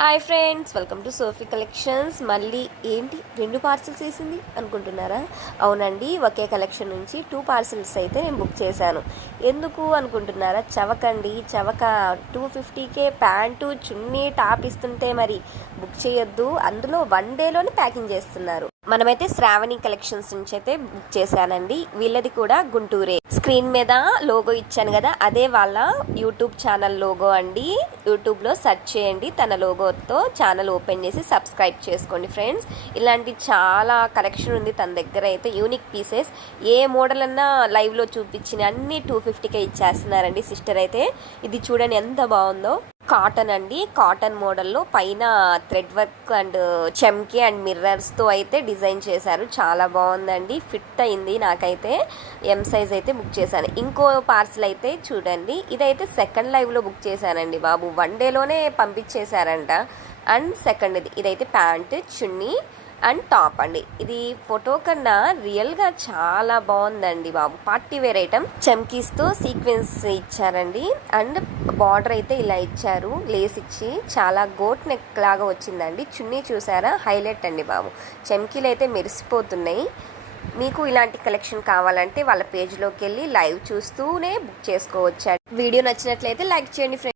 Hi friends, welcome to Sophie collections. మళ్ళీ ఏంటి 2 parcels వేసింది అనుకుంటున్నారా? అవునండి, ఒకే కలెక్షన్ నుంచి 2 పార్సిల్స్ అయితే నేను బుక్ చేశాను. ఎందుకు అనుకుంటున్నారా? చవకండి, చవక 250కే ప్యాంటు చున్నీ టాప్ ఇస్తుంటే మరి బుక్ చేయొద్దు. అందులో 1 డేలోనే ప్యాకింగ్ చేస్తున్నారు. మనమైతే శ్రావణి కలెక్షన్స్ నుంచి అయితే బుక్ చేశానండి. వీళ్ళది కూడా గుంటూరే. స్క్రీన్ మీద లోగో ఇచ్చాను కదా, అదే వాళ్ళ యూట్యూబ్ ఛానల్ లోగో అండి. యూట్యూబ్లో సెర్చ్ చేయండి, తన లోగోతో ఛానల్ ఓపెన్ చేసి సబ్స్క్రైబ్ చేసుకోండి ఫ్రెండ్స్. ఇలాంటి చాలా కలెక్షన్ ఉంది తన దగ్గర అయితే. యూనిక్ పీసెస్ ఏ మోడల్ అన్నా లైవ్లో చూపించిన అన్ని 250కే ఇచ్చేస్తున్నారండి సిస్టర్ అయితే. ఇది చూడండి ఎంత బాగుందో. కాటన్ అండి, కాటన్ మోడల్లో పైన థ్రెడ్ వర్క్ అండ్ చెమ్కి అండ్ మిర్రర్స్తో అయితే డిజైన్ చేశారు. చాలా బాగుందండి, ఫిట్ అయింది నాకైతే. ఎం సైజ్ అయితే బుక్ చేశాను. ఇంకో పార్సిల్ అయితే చూడండి, ఇదైతే సెకండ్ లైవ్లో బుక్ చేశానండి బాబు. 1 డేలోనే పంపించేశారంట. అండ్ సెకండ్ ఇదైతే ప్యాంట్ చున్నీ అండ్ టాప్ అండి. ఇది ఫోటో కన్నా రియల్గా చాలా బాగుందండి బాబు. పార్టీ వేర్ ఐటమ్, చమ్కీస్తో సీక్వెన్స్ ఇచ్చారండి. అండ్ బార్డర్ అయితే ఇలా ఇచ్చారు, లేస్ ఇచ్చి చాలా గోట్ నెక్ లాగా వచ్చిందండి. చున్నీ చూసారా, హైలైట్ అండి బాబు. చమ్కీలు అయితే మెరిసిపోతున్నాయి. మీకు ఇలాంటి కలెక్షన్ కావాలంటే వాళ్ళ పేజ్లోకి వెళ్ళి లైవ్ చూస్తూనే బుక్ చేసుకోవచ్చు. వీడియో నచ్చినట్లయితే లైక్ చేయండి ఫ్రెండ్స్.